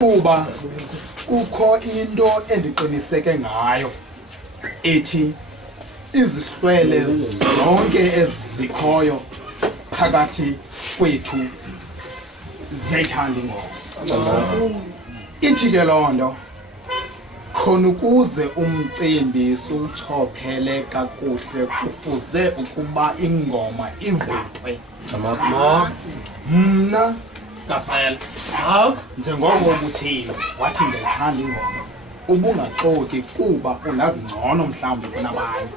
Kuba kukho into endiqiniseke ngayo ethi izihlwele zonke ezikhoyo phakathi kwethu ziyayithanda ingoma. Ithi ke loo nto khona ukuze umcimbi siwuchophele kakuhle kufuze ukuba ingoma ivuthwe. Mna Kasela njengoko ubuthile wathi ndiyayithanda ingoma ubungaxoki kuba unazi ngcono mhlawumbi kunabanye.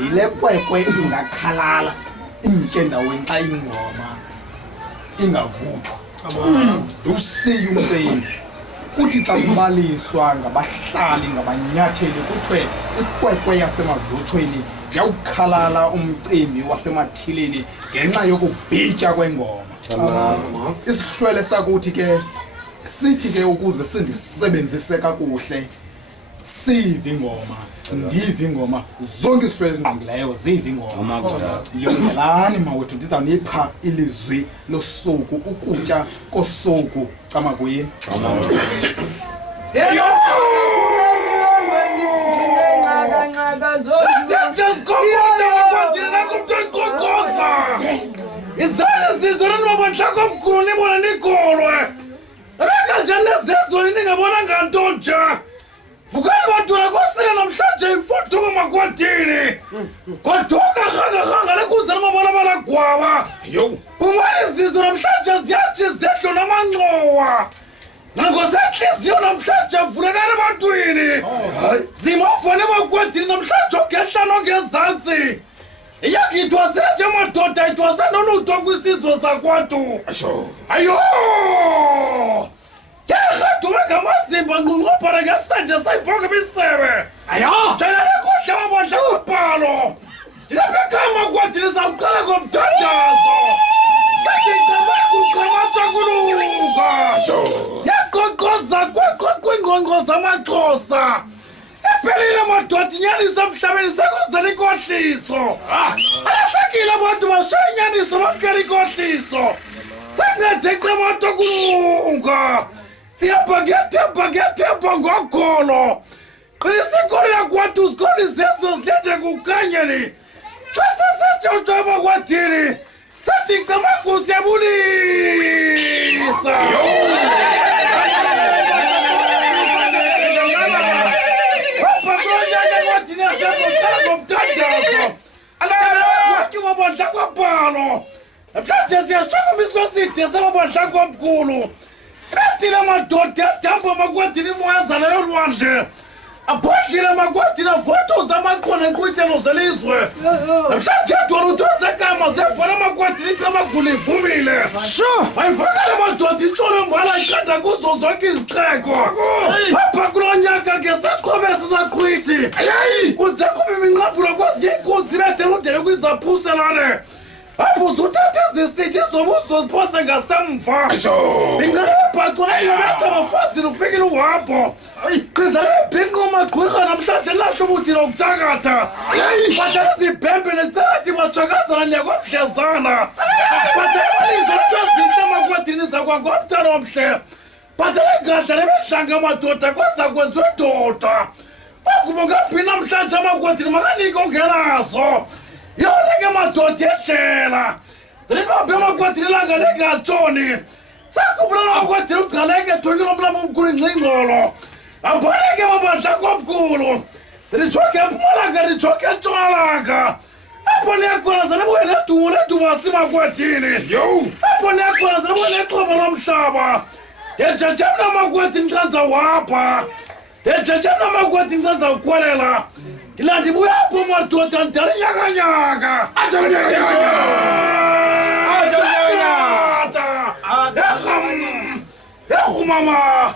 Ndile kwekwe ingakhalala imtye ndaweni xa ingoma ingavuthwa. Usiye umcimbi kuthi xa kubaliswa ngabahlali ngabanyatheli kuthiwe ikwekwe yasemavuthweni yawukhalala umcimbi wasemathileni ngenxa yokubhitya kwengoma. Isihlwele sakuthi ke sithi ke ukuze sindisebenzise kakuhle sive ingoma ndive ingoma zonke isihlwele ezingqongileyo zive ingoma. Yongelani mawethu ndizawunipha ilizwi losuku ukutya kosuku camakwini. Just go izana zizona nobonhlaka omkhulu nibona nikolwe abekanjani nezezoni ningabona nganto nja vukani badula kosile namhlanje imfuduko makwadini kwaduka rhanga lekuza namabala balagwaba umali izizwe namhlanje ziyathi zedlo namancowa nangosenhliziyo namhlanje vulekani ebantwini zimofane makwadini namhlanje ogehlana ongezantsi iyagithwase njemadoda ithwase nolutho kwisizwe sakwantu. Ayo yahadume ngamazimba ngqungqophana ngesende sayibhonga bisebe jana lekudla mabandla kubhalo ndilapha ekhama kwathi ndizawuqala ngomthandazo sekingcamakuqamata kuluka ziyaqoqoza kwingqongqo zamaxhosa ephelile madoda inyaniso emhlabeni sekuzela inkohliso alahlekile abantu bashiya inyaniso bamkela inkohliso sengede qamato kulunga siyapha ngethemba ngokolo qinisa inkolo yakwatu uzikolo izezwe zilede kukanyeni xa sesetshotsho emakwadini sathi ngcamagusi yabulisa mabandla kwabhalo namhlanje siyashaka isiloside samabandla kwamkhulu ethile madoda adamba makwadini imoyazana yolwandle abhodlile makwadini avothoza amaqhona enkqwithelo zelizwe namhlanje edwarutho zekama zefana makwadini icamagula ivumile ayivakale madoda intsholo embala iqanda kuzo zonke izixeko apha kulo nyaka ngeseqhobesi saqhwithi kunze kuba iminqabhulo kwezinye iinkunzi bedela udele kwizaphuselane apho uzuthatha ezisidi zobuzo ziphose ngasemva ingalebhaco nayingabetha abafazini ufikile uhambo qiza lebhinqa umagqwirha namhlanje lahle ubuthi nokutakatha badlala izibhembe nesicakathi bajakazana liyakwamdlezana badlala balizwe into ezintle makwadini zakwangomthana omhle badlala igadla nemedlanga amadoda kwezakwenziwe doda okubo ngaphi namhlanje amakwadini makanike ongenazo yonke madoda edlela zilinqophe amakwadini ilanga lengatshoni sakhumbulana amakwadini ugcaleke ethukile umlamo omkhulu ingxingxolo abhaleke mabandla komkhulu zilijoke empumalanga lijoke entshonalanga apho niyakhona zanibuye nedumo nedumasi makwadini apho niyakhona zanibuye nexhobo lomhlaba ndejejemna makwadini kanza wapha ndejejemna makwadini kanza ukwalela ndila ndibuya apho madoda ndidala inyakanyaka erhumama